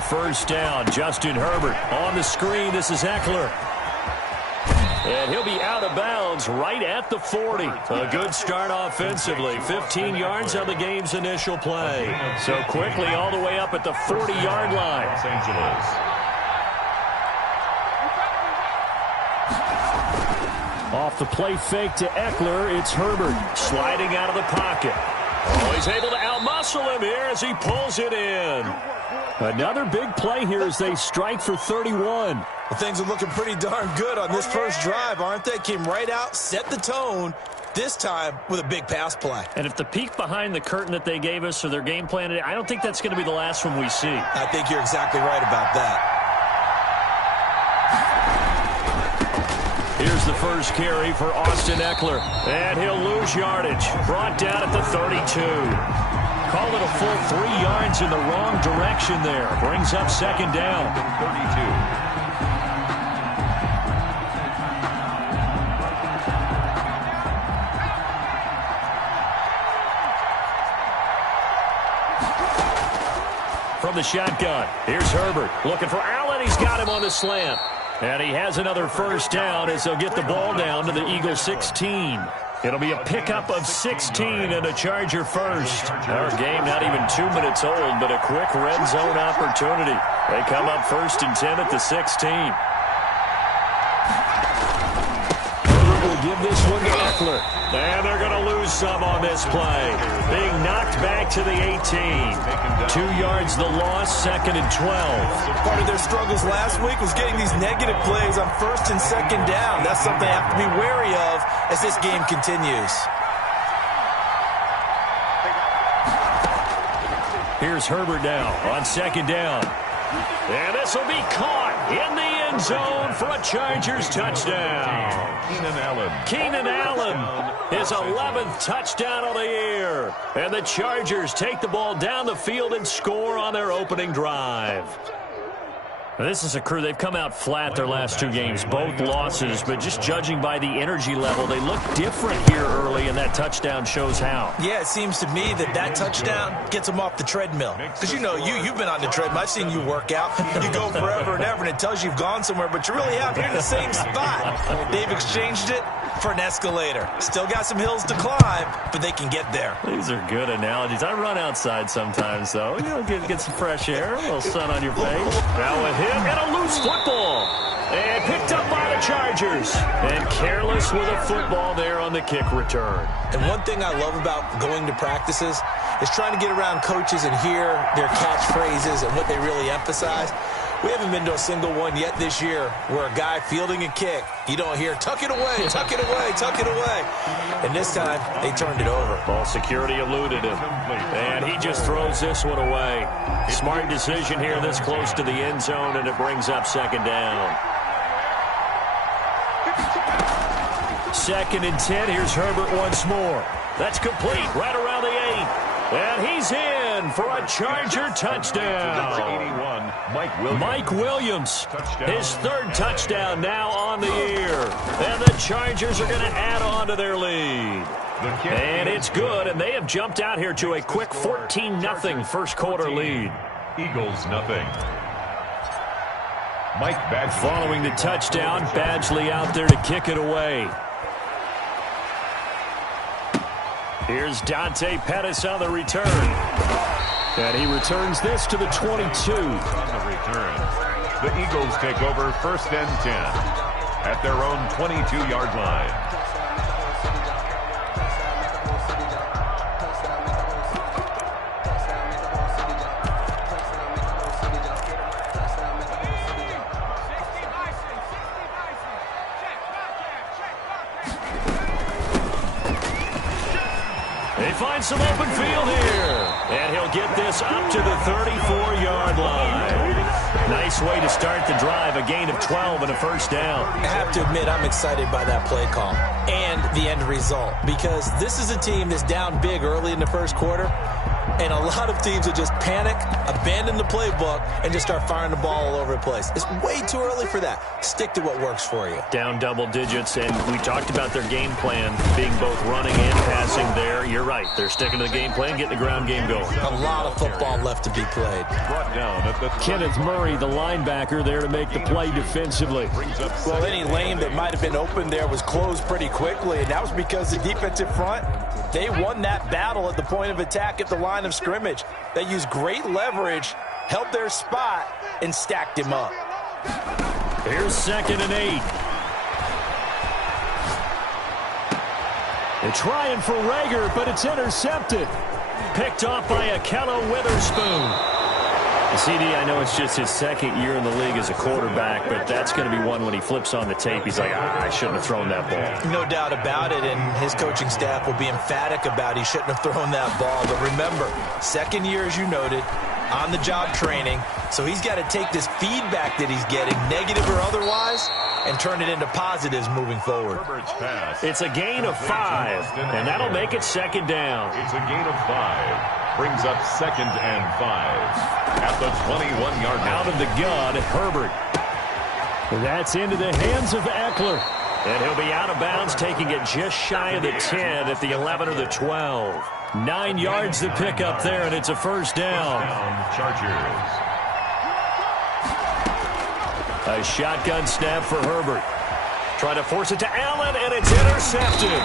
on first down. Justin Herbert on the screen. This is Eckler. And he'll be out of bounds right at the 40. A good start offensively. 15 yards on the game's initial play. So quickly all the way up at the 40-yard line. Los Angeles. Off the play fake to Eckler, it's Herbert sliding out of the pocket. Oh, he's able to outmuscle him here as he pulls it in. Another big play here as they strike for 31. Well, things are looking pretty darn good on this first drive, aren't they? Came right out, set the tone, this time with a big pass play. And if the peek behind the curtain that they gave us or their game plan, I don't think that's going to be the last one we see. I think you're exactly right about that. Here's the first carry for Austin Eckler. And he'll lose yardage. Brought down at the 32. Call it a full 3 yards in the wrong direction there. Brings up second down. 32. From the shotgun, here's Herbert looking for Allen. He's got him on the slant. And he has another first down as they'll get the ball down to the Eagles 16. It'll be a pickup of 16 and a Charger first. Our game not even 2 minutes old, but a quick red zone opportunity. They come up 1st and 10 at the 16. Herbert will give this one to Eckler. And they're going to lose some on this play. Being knocked back to the 18. 2 yards the loss, 2nd and 12. Part of their struggles last week was getting these negative plays on 1st and 2nd down. That's something they have to be wary of as this game continues. Here's Herbert now on 2nd down. And this will be caught in the end zone for a Chargers touchdown. Keenan Allen, his 11th touchdown of the year. And the Chargers take the ball down the field and score on their opening drive. Now, this is a crew, they've come out flat their last 2 games, both losses, but just judging by the energy level, they look different here early, and that touchdown shows how. Yeah, it seems to me that touchdown gets them off the treadmill. Because, you've been on the treadmill. I've seen you work out. You go forever and ever, and it tells you you've gone somewhere, but you really have. You're in the same spot. They've exchanged it for an escalator. Still got some hills to climb, but they can get there. These are good analogies. I run outside sometimes, though. Get some fresh air, a little sun on your face. Now with him. And a loose football. And picked up by the Chargers. And careless with a football there on the kick return. And one thing I love about going to practices is trying to get around coaches and hear their catchphrases and what they really emphasize. We haven't been to a single one yet this year where a guy fielding a kick, you don't hear, tuck it away, tuck it away, tuck it away. And this time, they turned it over. Ball security eluded him. And he just throws this one away. Smart decision here this close to the end zone, and it brings up second down. 2nd and 10. Here's Herbert once more. That's complete right around the 8. And he's in for a Charger touchdown. 81, Mike Williams. His 3rd touchdown now on the year. And the Chargers are going to add on to their lead. And it's good, and they have jumped out here to a quick 14-0 first quarter lead. Eagles nothing. Mike Badgley. Following the touchdown, Badgley out there to kick it away. Here's Dante Pettis on the return. And he returns this to the 22. On the return, the Eagles take over 1st and 10 at their own 22-yard line. They find some open field here. And he'll get this up to the 34-yard line. Nice way to start the drive. A gain of 12 and a first down. I have to admit, I'm excited by that play call and the end result. Because this is a team that's down big early in the first quarter. And a lot of teams will just panic, abandon the playbook, and just start firing the ball all over the place. It's way too early for that. Stick to what works for you. Down double digits, and we talked about their game plan being both running and passing there. You're right. They're sticking to the game plan, getting the ground game going. A lot of football left to be played. Brought down at the Kenneth Murray, the linebacker, there to make the play defensively. Well, any lane that might have been open there was closed pretty quickly, and that was because the defensive front, they won that battle at the point of attack at the line of scrimmage. They used great leverage, held their spot, and stacked him up. Here's 2nd and 8. They're trying for Rager, but it's intercepted. Picked off by Akello Witherspoon. CD, I know it's just his 2nd year in the league as a quarterback, but that's going to be one when he flips on the tape. He's like, I shouldn't have thrown that ball. No doubt about it, and his coaching staff will be emphatic about he shouldn't have thrown that ball. But remember, 2nd year, as you noted, on-the-job training, so he's got to take this feedback that he's getting, negative or otherwise, and turn it into positives moving forward. It's a gain of 5, and that'll make it 2nd down. It's a gain of 5. Brings up 2nd and 5 at the 21-yard line. Out of the gun, Herbert. That's into the hands of Eckler. And he'll be out of bounds, taking it just shy of the 10 at the 11 or the 12. 9 yards to pick up there, and it's a 1st down. Chargers. A shotgun snap for Herbert. Try to force it to Allen, and it's intercepted.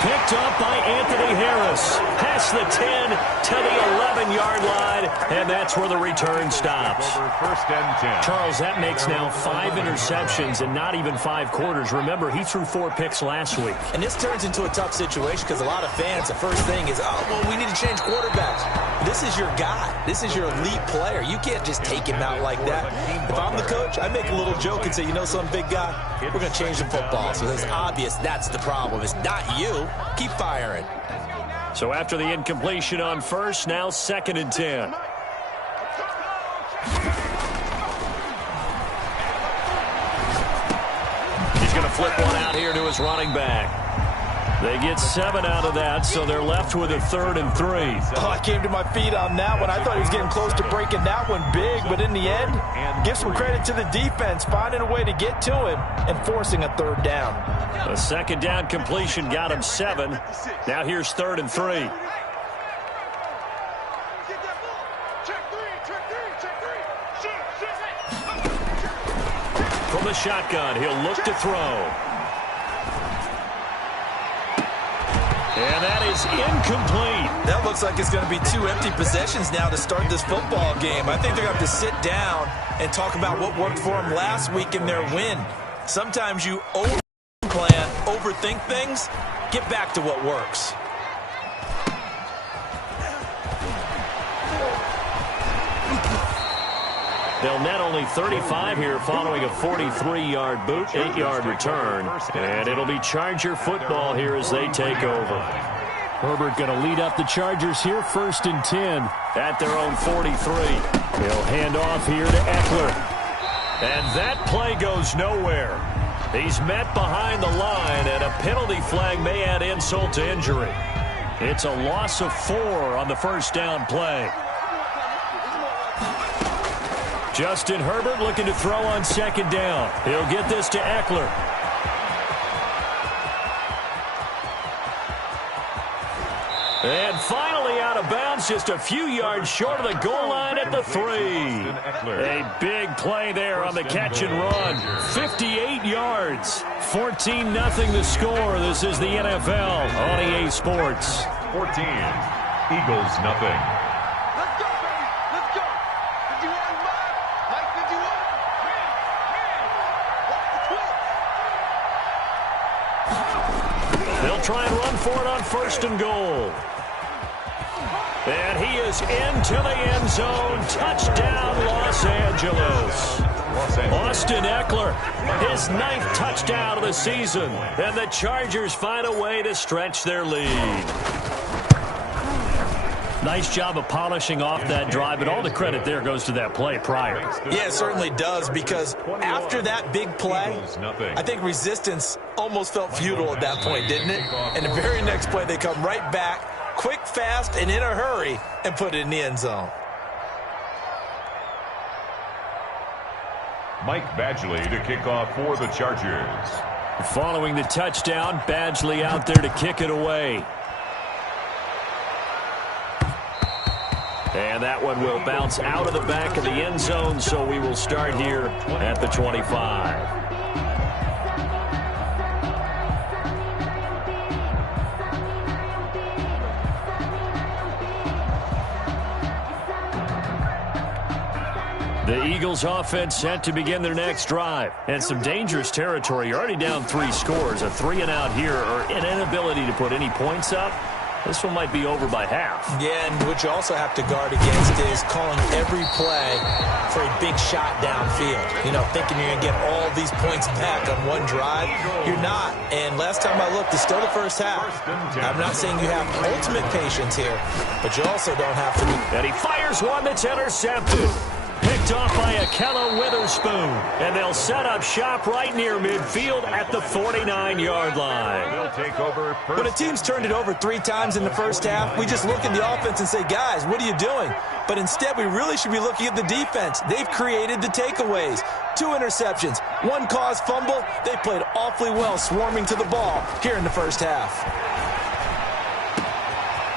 Picked up by Anthony Harris. Past the 10 to the 11-yard line, and that's where the return stops. Over 1st and 10. Charles, that makes now 5 interceptions and not even 5 quarters. Remember, he threw 4 picks last week. And this turns into a tough situation because a lot of fans, the first thing is, oh, well, we need to change quarterbacks. This is your guy. This is your elite player. You can't just take him out like that. If I'm the coach, I make a little joke and say, you know some big guy, we're going to change the football. So it's obvious that's the problem. It's not you. Keep firing. So after the incompletion on 1st, now 2nd and 10. He's going to flip one out here to his running back. They get 7 out of that, so they're left with a 3rd and 3. Oh, I came to my feet on that one. I thought he was getting close to breaking that one big, but in the end, give some credit to the defense, finding a way to get to him and forcing a 3rd down. A 2nd down completion got him 7. Now here's 3rd and 3. From the shotgun, he'll look to throw. And that is incomplete. That looks like it's going to be 2 empty possessions now to start this football game. I think they're going to have to sit down and talk about what worked for them last week in their win. Sometimes you overplan, overthink things. Get back to what works. They'll net only 35 here following a 43-yard boot, 8-yard return. And it'll be Charger football here as they take over. Herbert going to lead up the Chargers here, 1st and 10 at their own 43. He'll hand off here to Eckler. And that play goes nowhere. He's met behind the line, and a penalty flag may add insult to injury. It's a loss of 4 on the 1st down play. Justin Herbert looking to throw on 2nd down. He'll get this to Eckler. And finally out of bounds, just a few yards short of the goal line at the 3. A big play there on the catch and run. 58 yards. 14-0 the score. This is the NFL on EA Sports. 14. Eagles nothing. They'll try and run for it on 1st and goal. And he is into the end zone. Touchdown, Los Angeles. Austin Eckler, his 9th touchdown of the season. And the Chargers find a way to stretch their lead. Nice job of polishing off that drive, but all the credit there goes to that play prior. Yeah, it certainly does, because after that big play, I think resistance almost felt futile at that point, didn't it? And the very next play, they come right back, quick, fast, and in a hurry, and put it in the end zone. Mike Badgley to kick off for the Chargers. Following the touchdown, Badgley out there to kick it away. And that one will bounce out of the back of the end zone, so we will start here at the 25. The Eagles offense set to begin their next drive. And some dangerous territory. You're already down 3 scores. A 3-and-out here or an inability to put any points up. This one might be over by half. Yeah, and what you also have to guard against is calling every play for a big shot downfield. You know, thinking you're going to get all these points back on one drive. You're not. And last time I looked, it's still the first half. I'm not saying you have ultimate patience here, but you also don't have to be. And he fires one that's intercepted. Picked off by Ahkello Witherspoon. And they'll set up shop right near midfield at the 49-yard line. They'll take over first. When a team's turned it over 3 times in the first half, we just look at the offense and say, guys, what are you doing? But instead, we really should be looking at the defense. They've created the takeaways. 2 interceptions, 1 caused fumble. They played awfully well swarming to the ball here in the first half.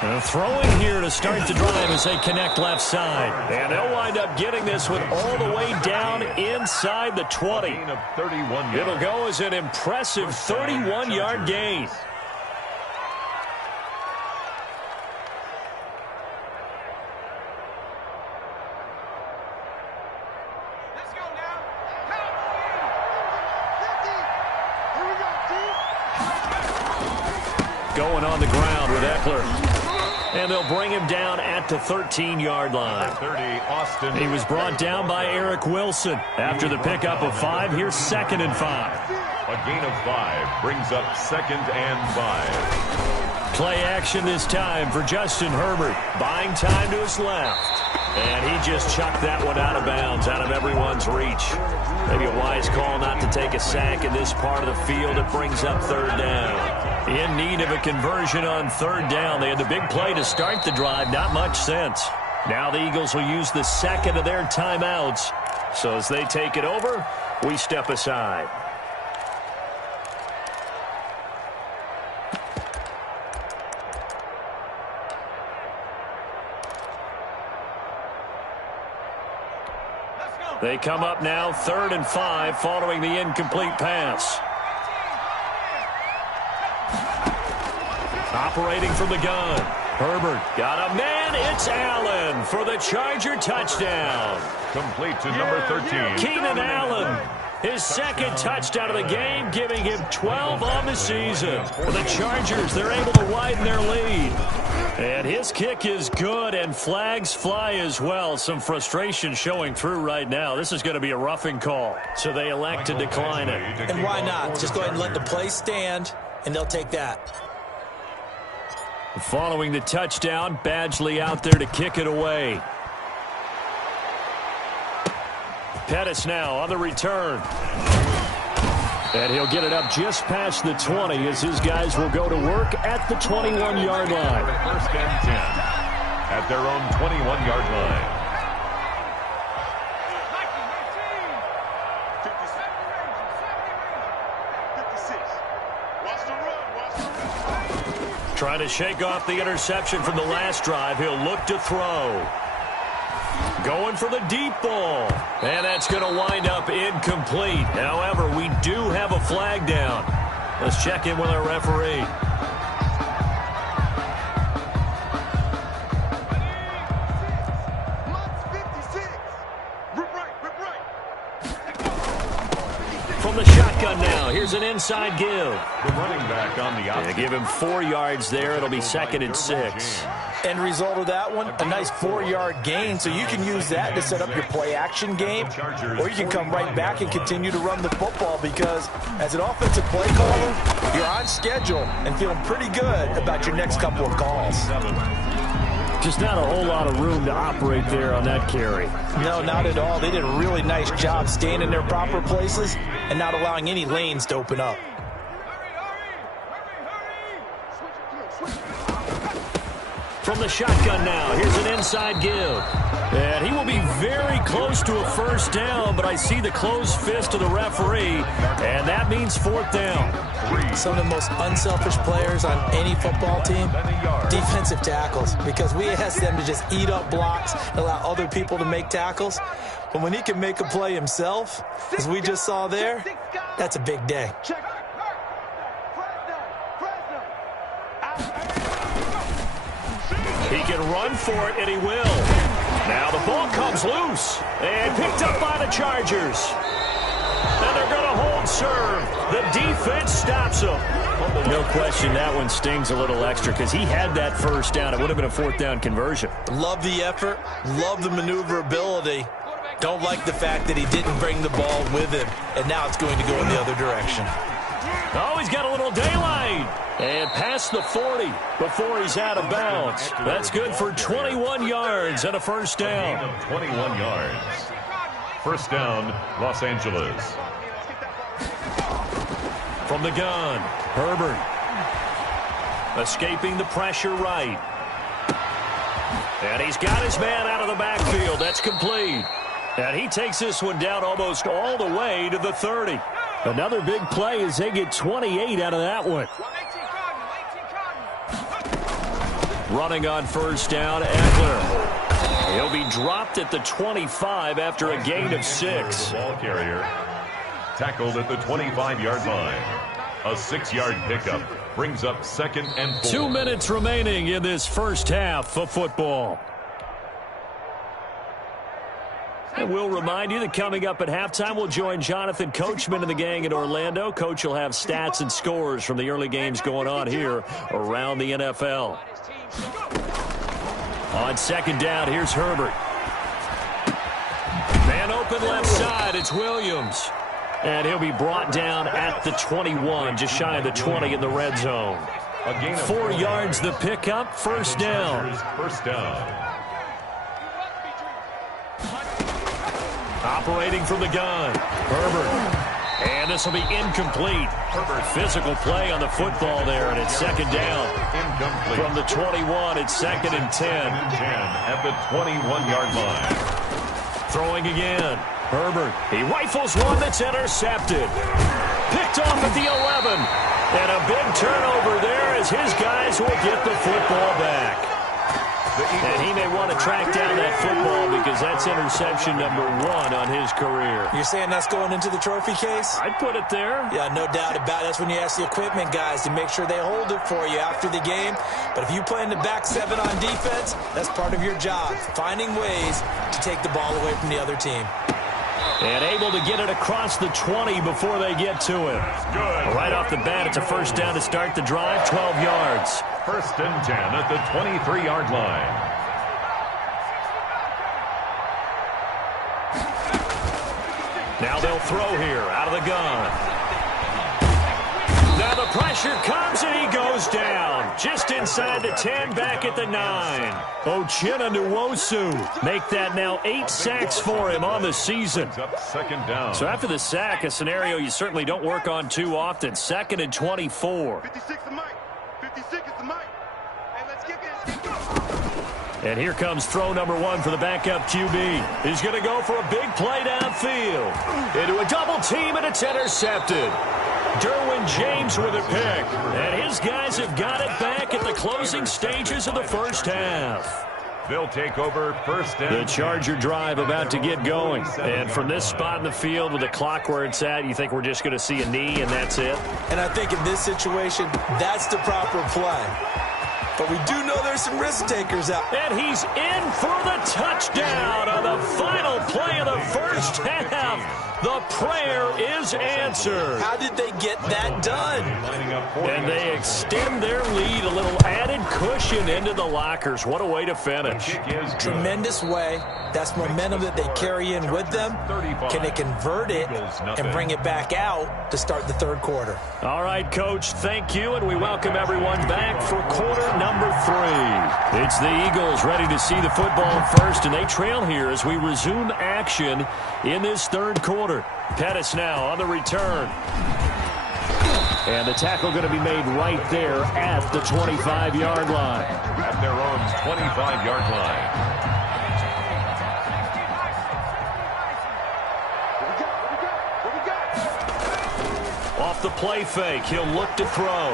And throwing here to start the drive as they connect left side. And they'll wind up getting this one all the way down inside the 20. It'll go as an impressive 31-yard gain. Going on the ground with Ekeler. And they'll bring him down at the 13-yard line. 30, Austin. He was brought down by Eric Wilson. After the pickup of 5, here's 2nd and 5. A gain of 5 brings up 2nd and 5. Play action this time for Justin Herbert. Buying time to his left. And he just chucked that one out of bounds, out of everyone's reach. Maybe a wise call not to take a sack in this part of the field. It brings up 3rd down. In need of a conversion on 3rd down. They had the big play to start the drive. Not much sense. Now the Eagles will use the 2nd of their timeouts. So as they take it over, we step aside. They come up now 3rd and 5 following the incomplete pass. Operating from the gun. Herbert got a man. It's Allen for the Charger touchdown. Complete to number 13. Keenan Allen. His 2nd touchdown of the game, giving him 12 on the season. For the Chargers, they're able to widen their lead. And his kick is good, and flags fly as well. Some frustration showing through right now. This is going to be a roughing call, so they elect to decline it. And why not? Just go ahead and let the play stand, and they'll take that. Following the touchdown, Badgley out there to kick it away. Pettis now on the return. And he'll get it up just past the 20 as his guys will go to work at the 21-yard line. 1st and 10 at their own 21-yard line. Trying to shake off the interception from the last drive. He'll look to throw. Going for the deep ball. And that's going to wind up incomplete. However, we do have a flag down. Let's check in with our referee. From the shotgun now. Here's an inside give. The running back on the outside. They give him 4 yards there. It'll be 2nd and 6. End result of that one, a nice 4-yard gain, so you can use that to set up your play-action game, or you can come right back and continue to run the football because as an offensive play caller, you're on schedule and feeling pretty good about your next couple of calls. Just not a whole lot of room to operate there on that carry. No, not at all. They did a really nice job staying in their proper places and not allowing any lanes to open up. From the shotgun now, here's an inside give. And he will be very close to a first down, but I see the closed fist of the referee, and that means fourth down. Some of the most unselfish players on any football team, defensive tackles, because we ask them to just eat up blocks and allow other people to make tackles. But when he can make a play himself, as we just saw there, that's a big day. He can run for it, and he will. Now the ball comes loose and picked up by the Chargers. And they're going to hold serve. The defense stops him. No question that one stings a little extra because he had that first down. It would have been a fourth down conversion. Love the effort. Love the maneuverability. Don't like the fact that he didn't bring the ball with him. And now it's going to go in the other direction. Oh, he's got a little daylight. And past the 40 before he's out of bounds. That's good for 21 yards and a first down. 21 yards. First down, Los Angeles. From the gun, Herbert. Escaping the pressure right. And he's got his man out of the backfield. That's complete. And he takes this one down almost all the way to the 30. Another big play as they get 28 out of that one. Running on first down, Eckler. He'll be dropped at the 25 after a gain of 6. Ball carrier tackled at the 25-yard line. A 6-yard pickup brings up second and 4. 2 minutes remaining in this first half of football. And we'll remind you that coming up at halftime, we'll join Jonathan Coachman and the gang in Orlando. Coach will have stats and scores from the early games going on here around the NFL. On second down, here's Herbert. Man open left side, it's Williams. And he'll be brought down at the 21, just shy of the 20 in the red zone. 4 yards the pickup, first down. First down. Operating from the gun, Herbert. And this will be incomplete. Herbert, physical play on the football there, and it's second down. Incomplete. From the 21, it's second and 10. At the 21-yard line. Throwing again, Herbert. He rifles one that's intercepted. Picked off at the 11. And a big turnover there as his guys will get the football back. And he may want to track down that football because that's interception number 1 on his career. You're saying that's going into the trophy case? I'd put it there. Yeah, no doubt about it. That's when you ask the equipment guys to make sure they hold it for you after the game. But if you play in the back 7 on defense, that's part of your job, finding ways to take the ball away from the other team. And able to get it across the 20 before they get to him. Right off the bat, it's a first down to start the drive, 12 yards. First and 10 at the 23-yard line. Now they'll throw here out of the gun. Now the pressure comes and he goes down. Just inside the 10, back at the 9. Uchenna Nwosu make that now 8 sacks for him on the season. Second down. So after the sack, a scenario you certainly don't work on too often. Second and 24. 56 is Mike. 56 is the Mike. Hey, let's kick it. Let's go. And here comes throw number 1 for the backup QB. He's going to go for a big play downfield. Into a double team, and it's intercepted. Derwin James with a pick. And his guys have got it back at the closing stages of the first half. They'll take over first and The Charger drive about to get going. And from this spot in the field with the clock where it's at, you think we're just going to see a knee and that's it? And I think in this situation, that's the proper play. But we do know there's some risk takers out. And he's in for the touchdown on the final play of the first half. The prayer is answered. How did they get that done? And they extend their lead, a little added cushion into the lockers. What a way to finish. Tremendous way. That's momentum that they carry in with them. Can they convert it and bring it back out to start the third quarter? All right, Coach, thank you, and we welcome everyone back for quarter number 3. It's the Eagles ready to see the football first, and they trail here as we resume action in this third quarter. Pettis now on the return. And the tackle going to be made right there at the 25-yard line. At their own 25-yard line. Off the play fake, he'll look to throw.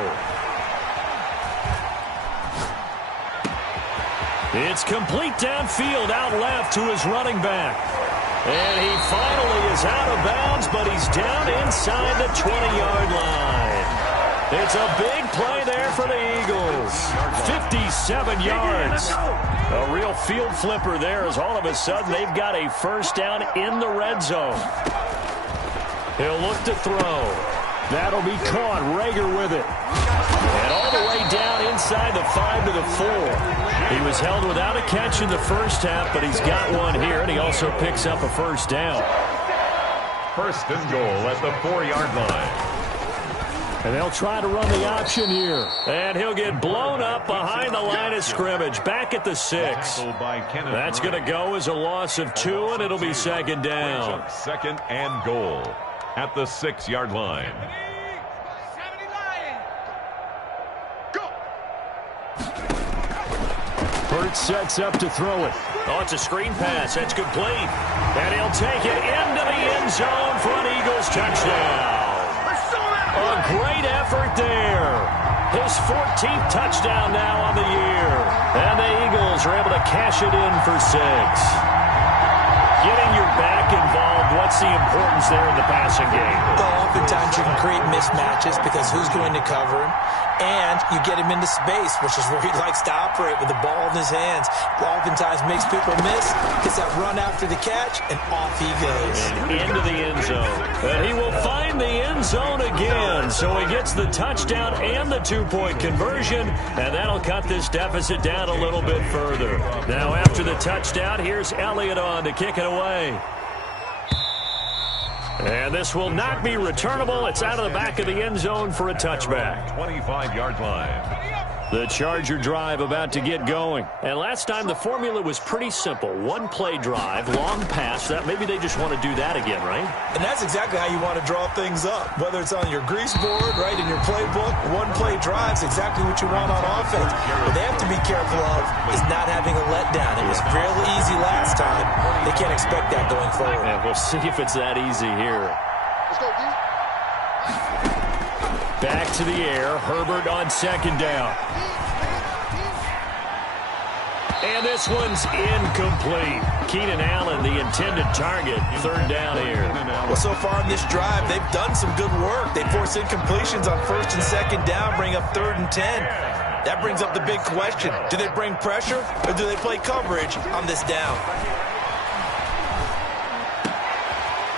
It's complete downfield, out left to his running back. And he finally is out of bounds, but he's down inside the 20-yard line. It's a big play there for the Eagles. 57 yards. A real field flipper there as all of a sudden they've got a first down in the red zone. He'll look to throw. That'll be caught. Rager with it. And all the way down inside the 5 to the 4. He was held without a catch in the first half, but he's got one here, and he also picks up a first down. First and goal at the 4-yard line. And they'll try to run the option here. And he'll get blown up behind the line of scrimmage, back at the 6. That's going to go as a loss of 2, and it'll be second down. Second and goal at the 6-yard line. Hurts sets up to throw it. Oh, it's a screen pass. That's complete. And he'll take it into the end zone for an Eagles touchdown. A great effort there. His 14th touchdown now on the year. And the Eagles are able to cash it in for 6. Getting your back involved, what's the importance there in the passing game? Well, oftentimes you can create mismatches because who's going to cover him? And you get him into space, which is where he likes to operate with the ball in his hands. Oftentimes makes people miss, gets that run after the catch, and off he goes. And into the end zone. And he will find the end zone again. So he gets the touchdown and the 2-point conversion, and that'll cut this deficit down a little bit further. Now after the touchdown, here's Elliott on to kick it away. And this will not be returnable. It's out of the back of the end zone for a touchback. 25-yard line. The Charger drive about to get going. And last time the formula was pretty simple. One-play drive, long pass. That maybe they just want to do that again, right? And that's exactly how you want to draw things up. Whether it's on your grease board, right, in your playbook, one-play drive's exactly what you want on offense. What they have to be careful of is not having a letdown. It was fairly easy last time. They can't expect that going forward. And we'll see if it's that easy here. Let's go, D. Back to the air. Herbert on second down. And this one's incomplete. Keenan Allen, the intended target. Third down here. Well, so far in this drive, they've done some good work. They force incompletions on first and second down, bring up 3rd and 10. That brings up the big question. Do they bring pressure or do they play coverage on this down?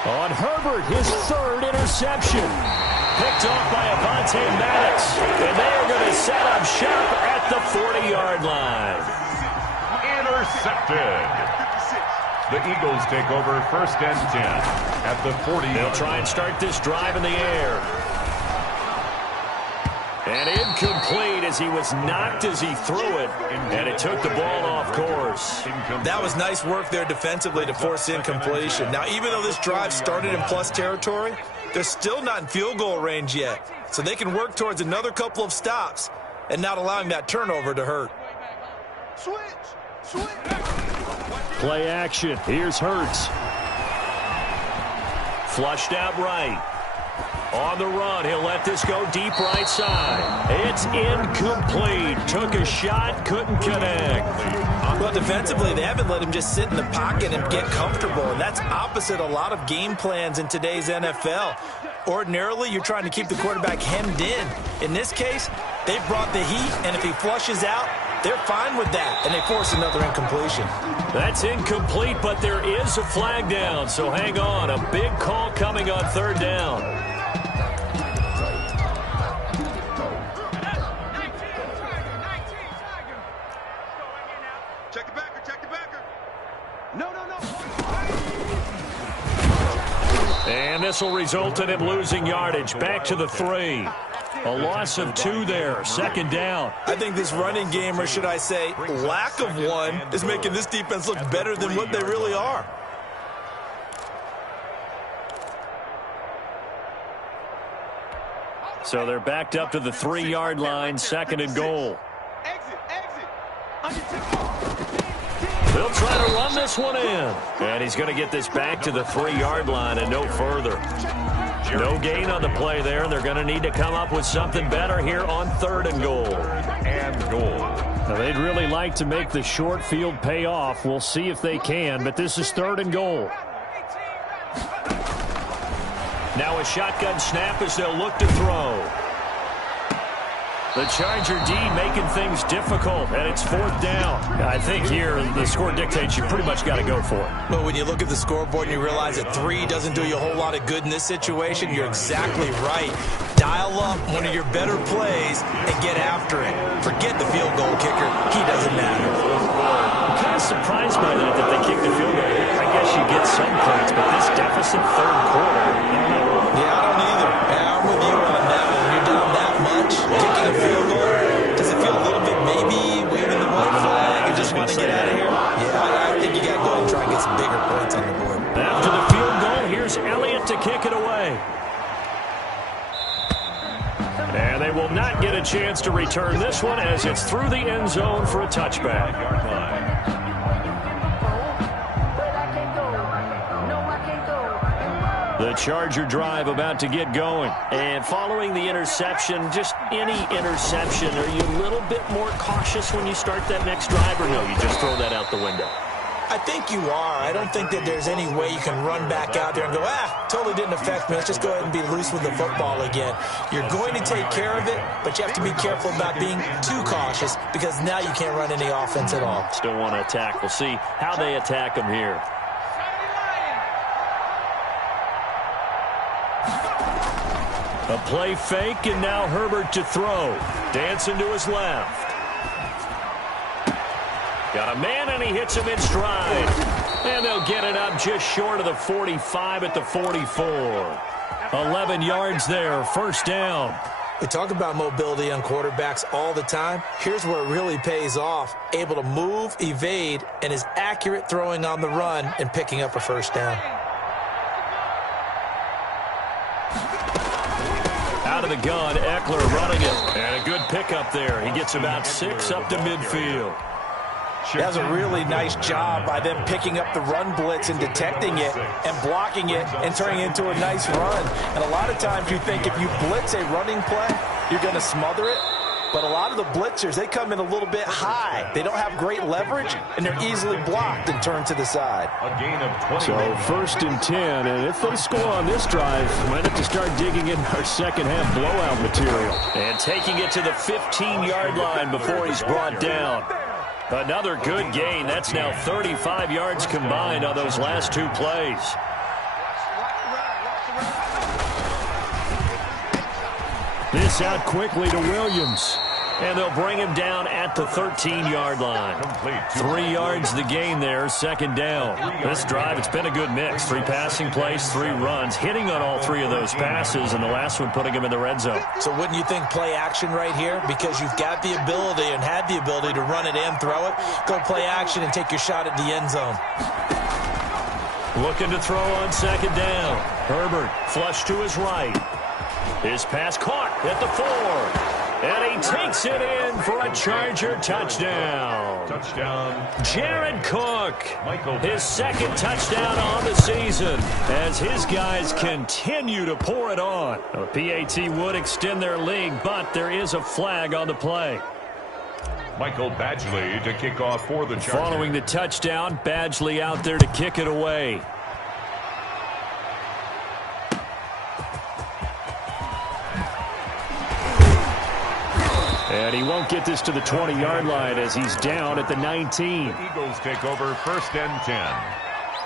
On Herbert, his 3rd interception. Picked off by Avonte Maddox. And they are going to set up shop at the 40-yard line. Intercepted. The Eagles take over first and 10 at the 40. They'll try and start this drive in the air. And incomplete as he was knocked as he threw it. And it took the ball off course. That was nice work there defensively to force incompletion. Now, even though this drive started in plus territory, they're still not in field goal range yet. So they can work towards another couple of stops and not allowing that turnover to hurt. Switch. Play action. Here's Hurts. Flushed out right. On the run, he'll let this go deep right side. It's incomplete. Took a shot, couldn't connect. Well, defensively, they haven't let him just sit in the pocket and get comfortable, and that's opposite a lot of game plans in today's NFL. Ordinarily, you're trying to keep the quarterback hemmed in. In this case, they brought the heat, and if he flushes out, they're fine with that, and they force another incompletion. That's incomplete, but there is a flag down, so hang on. A big call coming on 3rd down. Check the backer. No. And this will result in him losing yardage. Back to the 3. A loss of 2 there. Second down. I think this running game, or should I say lack of one, is making this defense look better than what they really are. So they're backed up to the 3-yard line, 2nd and goal. They'll try to run this one in. And he's going to get this back to the 3-yard line and no further. No gain on the play there. They're going to need to come up with something better here on 3rd and goal. Now, they'd really like to make the short field pay off. We'll see if they can, but this is 3rd and goal. Now a shotgun snap as they'll look to throw. The Charger D making things difficult, and it's 4th down. I think here the score dictates you pretty much got to go for it. But when you look at the scoreboard and you realize that 3 doesn't do you a whole lot of good in this situation, you're exactly right. Dial up one of your better plays and get after it. Forget the field goal kicker. He doesn't matter. I'm kind of surprised by that they kicked the field goal. I guess you get some points, but this deficit 3rd quarter. Yeah, I don't either. Yeah, I'm with you on that one. When you're down that much, kicking a field goal, does it feel a little bit maybe waving the white flag and just want to get out of here? Yeah, I think you got to go and try and get some bigger points on the board. After the field goal, here's Elliott to kick it away. And they will not get a chance to return this one as it's through the end zone for a touchback. The Charger drive about to get going. And following the interception, just any interception, are you a little bit more cautious when you start that next drive, or no, you just throw that out the window? I think you are. I don't think that there's any way you can run back out there and go, totally didn't affect me. Let's just go ahead and be loose with the football again. You're going to take care of it, but you have to be careful about being too cautious because now you can't run any offense at all. Still want to attack. We'll see how they attack them here. A play fake, and now Herbert to throw. Dancing to his left. Got a man, and he hits him in stride. And they'll get it up just short of the 45 at the 44. 11 yards there, 1st down. We talk about mobility on quarterbacks all the time. Here's where it really pays off. Able to move, evade, and is accurate throwing on the run and picking up a 1st down. Out of the gun, Eckler running it. And a good pickup there. He gets about 6 up to midfield. That's a really nice job by them picking up the run blitz and detecting it and blocking it and turning it into a nice run. And a lot of times you think if you blitz a running play, you're going to smother it. But a lot of the blitzers, they come in a little bit high. They don't have great leverage, and they're easily blocked and turned to the side. A gain of 20. So 1st and 10, and if they score on this drive, might have to start digging in our second-half blowout material. And taking it to the 15-yard line before he's brought down. Another good gain. That's now 35 yards combined on those last 2 plays. This out quickly to Williams. And they'll bring him down at the 13-yard line. 3 yards the gain there, 2nd down. This drive, it's been a good mix. 3 passing plays, 3 runs, hitting on all 3 of those passes, and the last one putting him in the red zone. So wouldn't you think play action right here? Because you've got the ability and had the ability to run it and throw it. Go play action and take your shot at the end zone. Looking to throw on 2nd down. Herbert flush to his right. His pass caught at the 4. And he takes it in for a Charger touchdown. Jared Cook, his 2nd touchdown on the season as his guys continue to pour it on. The PAT would extend their lead, but there is a flag on the play. Michael Badgley to kick off for the Chargers. Following the touchdown, Badgley out there to kick it away. And he won't get this to the 20-yard line as he's down at the 19. The Eagles take over 1st and 10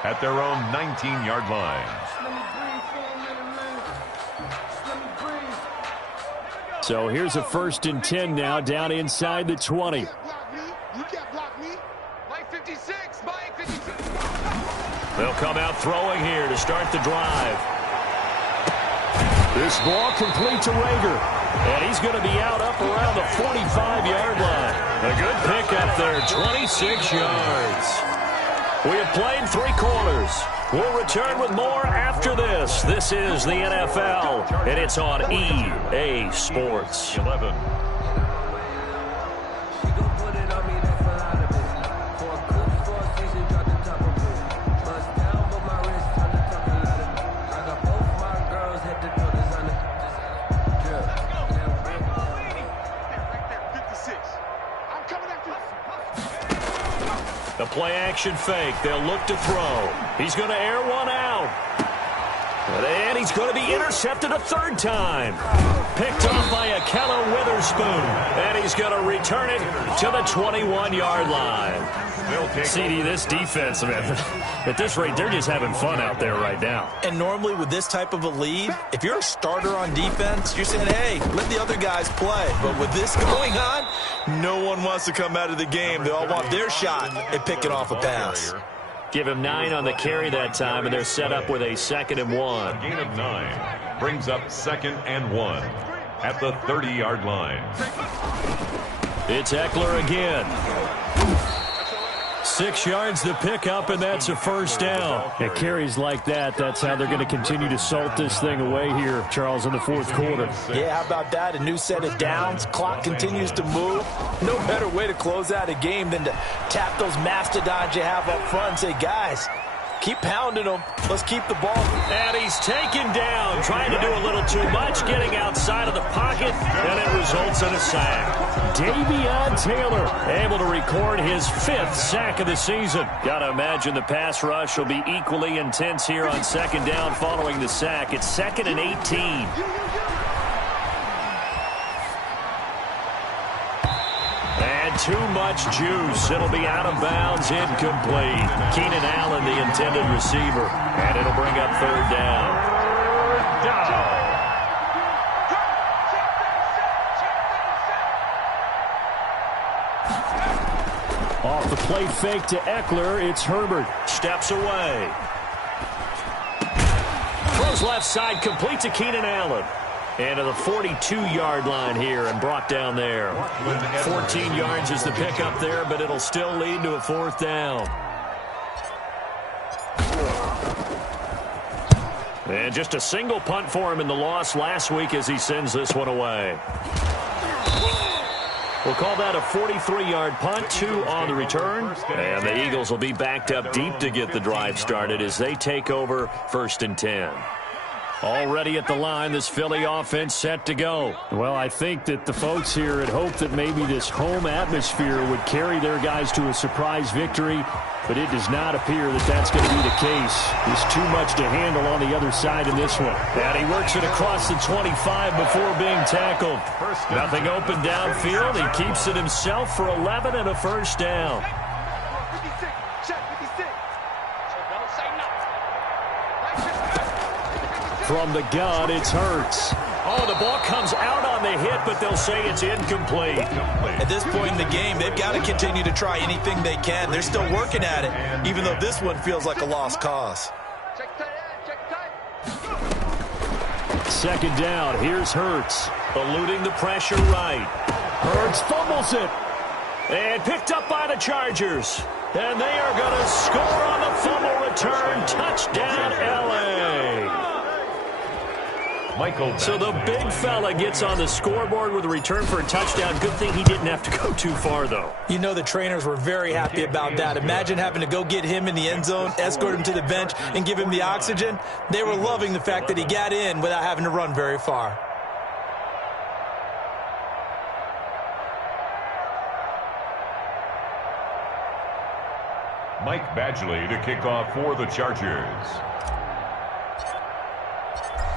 at their own 19-yard line. So here's a 1st and 10 now down inside the 20. You can't block me. Mike 56, Mike 56. They'll come out throwing here to start the drive. This ball complete to Rager. And he's going to be out up around the 45-yard line. A good pickup there, 26 yards. We have played 3 quarters. We'll return with more after this Yes, this is the NFL, and it's on EA Sports. 11. The play-action fake. They'll look to throw. He's going to air one out. And he's going to be intercepted a third time. Picked off by Ahkello Witherspoon. And he's going to return it to the 21-yard line. CD, this defense, man, at this rate, they're just having fun out there right now. And normally with this type of a lead, if you're a starter on defense, you're saying, hey, let the other guys play. But with this going on, no one wants to come out of the game. They all want their shot at picking off a pass. Give him 9 on the carry that time, and they're set up with a 2nd and 1. A gain of 9 brings up 2nd and 1 at the 30-yard line. It's Ekeler again. 6 yards to pick up, and that's a first down. At carries like that, that's how they're going to continue to salt this thing away here, Charles, in the fourth quarter. Yeah, how about that? A new set of downs. Clock continues to move. No better way to close out a game than to tap those mastodons you have up front and say, guys, keep pounding them. Let's keep the ball. And he's taken down, trying to do a little too much, getting outside of the pocket, and it results in a sack. Davion Taylor able to record his 5th sack of the season. Got to imagine the pass rush will be equally intense here on 2nd down following the sack. It's 2nd and 18. Too much juice. It'll be out of bounds, incomplete. Keenan Allen, the intended receiver. And it'll bring up 3rd down. Off the play fake to Ekeler, it's Herbert. Steps away. Throws left side, complete to Keenan Allen. And to the 42-yard line here and brought down there. 14 yards is the pickup there, but it'll still lead to a 4th down. And just a single punt for him in the loss last week as he sends this one away. We'll call that a 43-yard punt, 2 on the return. And the Eagles will be backed up deep to get the drive started as they take over 1st and 10. Already at the line, this Philly offense set to go. Well, I think that the folks here had hoped that maybe this home atmosphere would carry their guys to a surprise victory, but it does not appear that that's going to be the case. There's too much to handle on the other side in this one. And he works it across the 25 before being tackled. Nothing open downfield. He keeps it himself for 11 and a first down. From the gun, it's Hurts. Oh, the ball comes out on the hit, but they'll say it's incomplete. At this point in the game, they've got to continue to try anything they can. They're still working at it, even though this one feels like a lost cause. 2nd down, here's Hurts. Eluding the pressure right. Hurts fumbles it. And picked up by the Chargers. And they are going to score on the fumble return. Touchdown, L.A. So the big fella gets on the scoreboard with a return for a touchdown. Good thing he didn't have to go too far, though. You know the trainers were very happy about that. Imagine having to go get him in the end zone, escort him to the bench, and give him the oxygen. They were loving the fact that he got in without having to run very far. Mike Badgley to kick off for the Chargers.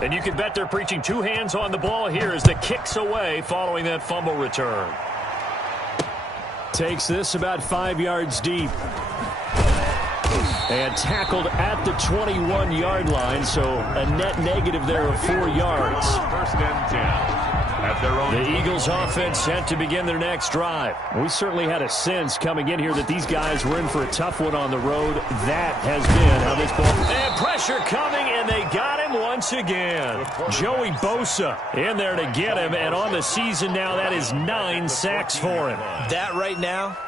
And you can bet they're preaching 2 hands on the ball here as the kick's away following that fumble return. Takes this about 5 yards deep. And tackled at the 21-yard line, so a net negative there of 4 yards. 1st and 10. At their own. The Eagles offense set to begin their next drive. We certainly had a sense coming in here that these guys were in for a tough one on the road. That has been how this ball. And pressure coming, and they got him once again. Joey Bosa in there to get him, and on the season now, that is 9 sacks for him. That right now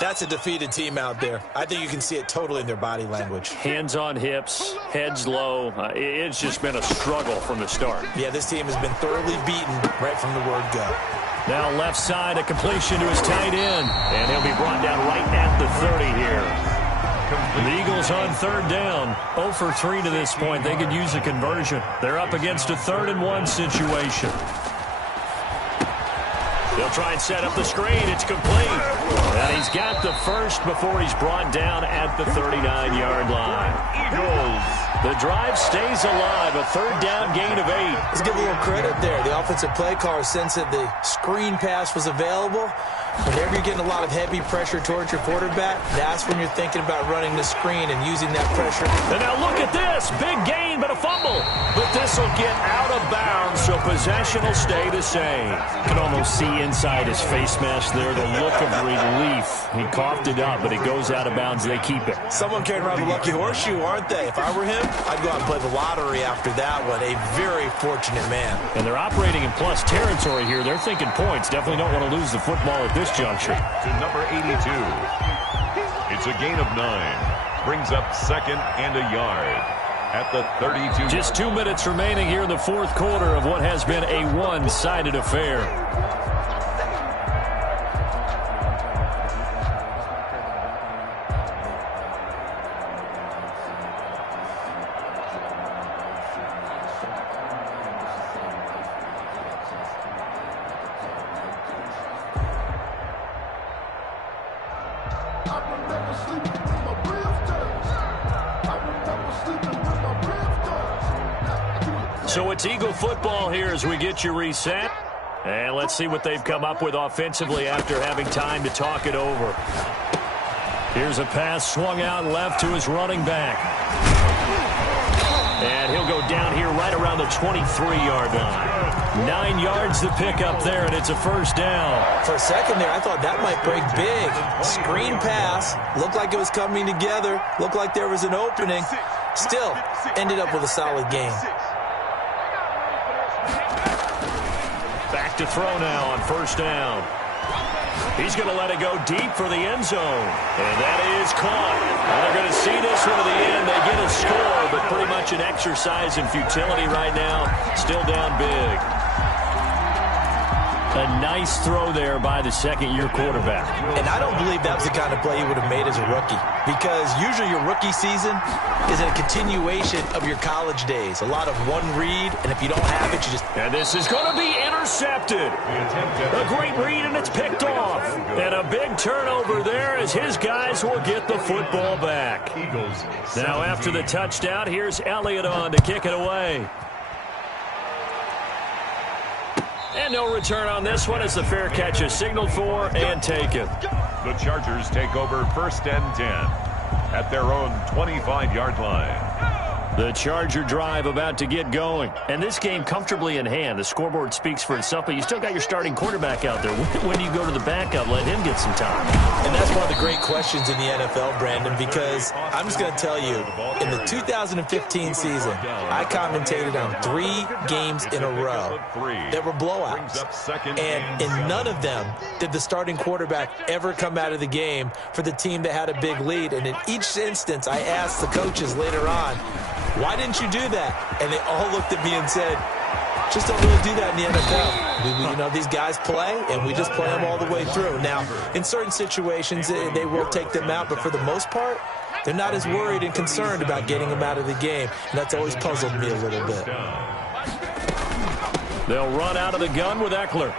That's a defeated team out there. I think you can see it totally in their body language. Hands on hips, heads low. It's just been a struggle from the start. Yeah, this team has been thoroughly beaten right from the word go. Now left side, a completion to his tight end. And he'll be brought down right at the 30 here. The Eagles on third down. 0 for 3 to this point. They could use a conversion. They're up against a 3rd and 1 situation. They'll try and set up the screen. It's complete. And he's got the first before he's brought down at the 39-yard line. Eagles. The drive stays alive. A 3rd down gain of 8. Let's give a little credit there. The offensive play caller sensed that the screen pass was available. Whenever you're getting a lot of heavy pressure towards your quarterback, that's when you're thinking about running the screen and using that pressure. And now look at this. Big gain, but a fumble. But this will get out of bounds, so possession will stay the same. You can almost see inside his face mask there the look of relief. He coughed it up, but it goes out of bounds. They keep it. Someone carrying around the lucky horseshoe, aren't they? If I were him, I'd go out and play the lottery after that one. A very fortunate man. And they're operating in plus territory here. They're thinking points. Definitely don't want to lose the football at this juncture. To number 82. It's a gain of 9. Brings up 2nd and a yard at the 32. Just 2 minutes remaining here in the 4th quarter of what has been a one-sided affair. So it's Eagle football here as we get you reset. And let's see what they've come up with offensively after having time to talk it over. Here's a pass swung out left to his running back. And he'll go down here right around the 23-yard line. 9 yards to pick up there, and it's a 1st down. For a second there, I thought that might break big. Screen pass. Looked like it was coming together. Looked like there was an opening. Still, ended up with a solid game. Back to throw now on 1st down. He's going to let it go deep for the end zone. And that is caught. And they're going to see this one to the end. They get a score, but pretty much an exercise in futility right now. Still down big. A nice throw there by the 2nd-year quarterback. And I don't believe that was the kind of play he would have made as a rookie. Because usually your rookie season is a continuation of your college days. A lot of one read, and if you don't have it, you just... And this is going to be intercepted. A great read, and it's picked off. And a big turnover there as his guys will get the football back. Now after the touchdown, here's Elliott on to kick it away. And no return on this one as the fair catch is signaled for and taken. The Chargers take over 1st and 10 at their own 25-yard line. The Charger drive about to get going. And this game comfortably in hand. The scoreboard speaks for itself, but you still got your starting quarterback out there. When do you go to the backup, let him get some time? And that's one of the great questions in the NFL, Brandon, because I'm just going to tell you, in the 2015 season, I commentated on 3 games in a row that were blowouts. And in none of them did the starting quarterback ever come out of the game for the team that had a big lead. And in each instance, I asked the coaches later on, why didn't you do that? And they all looked at me and said, just don't really do that in the NFL. You know, these guys play, and we just play them all the way through. Now, in certain situations, they will take them out, but for the most part, they're not as worried and concerned about getting them out of the game, and that's always puzzled me a little bit. They'll run out of the gun with Eckler.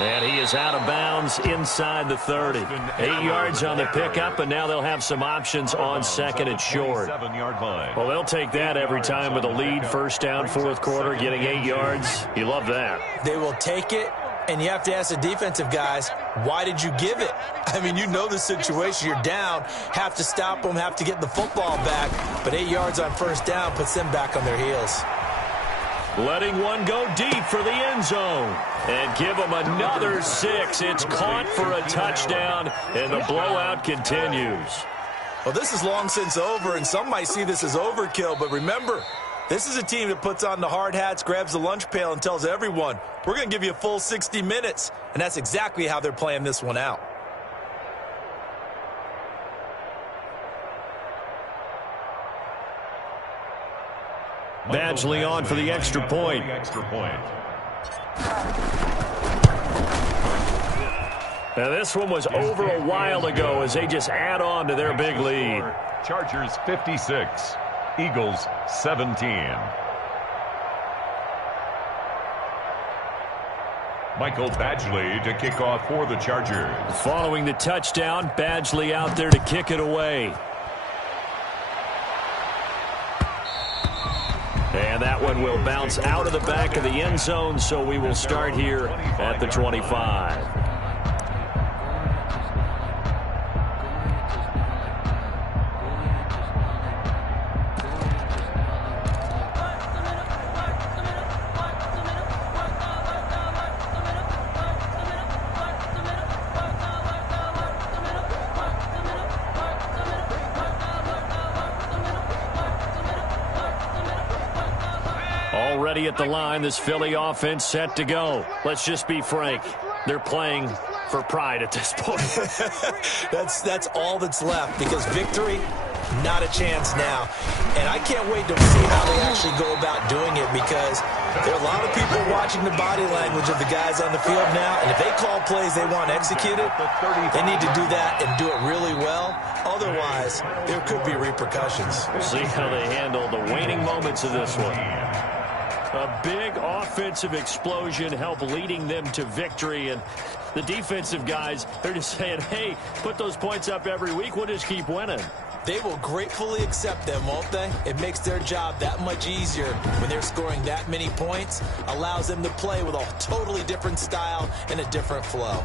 And he is out of bounds inside the 30. 8 yards on the pickup, and now they'll have some options on 2nd and short. Well, they'll take that every time with a lead. 1st down, 4th quarter, getting 8 yards. You love that. They will take it, and you have to ask the defensive guys, why did you give it? I mean, you know the situation. You're down, have to stop them, have to get the football back. But 8 yards on 1st down puts them back on their heels. Letting one go deep for the end zone. And give them another 6. It's caught for a touchdown, and the blowout continues. Well, this is long since over, and some might see this as overkill. But remember, this is a team that puts on the hard hats, grabs the lunch pail, and tells everyone, we're going to give you a full 60 minutes. And that's exactly how they're playing this one out. Badgley on for the extra point. Now this one was over a while ago as they just add on to their big lead. Chargers 56, Eagles 17. Michael Badgley to kick off for the Chargers. Following the touchdown, Badgley out there to kick it away. And that one will bounce out of the back of the end zone, so we will start here at the 25. Already at the line, this Philly offense set to go. Let's just be frank. They're playing for pride at this point. That's all that's left, because victory, not a chance now. And I can't wait to see how they actually go about doing it, because there are a lot of people watching the body language of the guys on the field now, and if they call plays they want executed, they need to do that and do it really well. Otherwise, there could be repercussions. We'll see how they handle the waning moments of this one. A big offensive explosion helped leading them to victory, and the defensive guys, they're just saying, hey, put those points up every week, we'll just keep winning. They will gratefully accept them, won't they? It makes their job that much easier when they're scoring that many points, allows them to play with a totally different style and a different flow.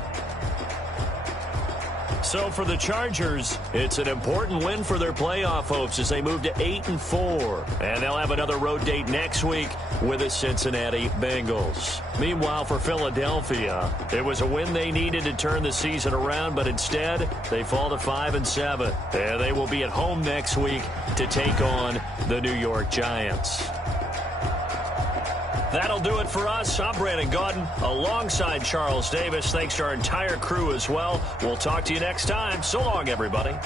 So for the Chargers, it's an important win for their playoff hopes as they move to 8-4. And they'll have another road date next week with the Cincinnati Bengals. Meanwhile, for Philadelphia, it was a win they needed to turn the season around, but instead, they fall to 5-7. And they will be at home next week to take on the New York Giants. That'll do it for us. I'm Brandon Gaudin alongside Charles Davis. Thanks to our entire crew as well. We'll talk to you next time. So long, everybody.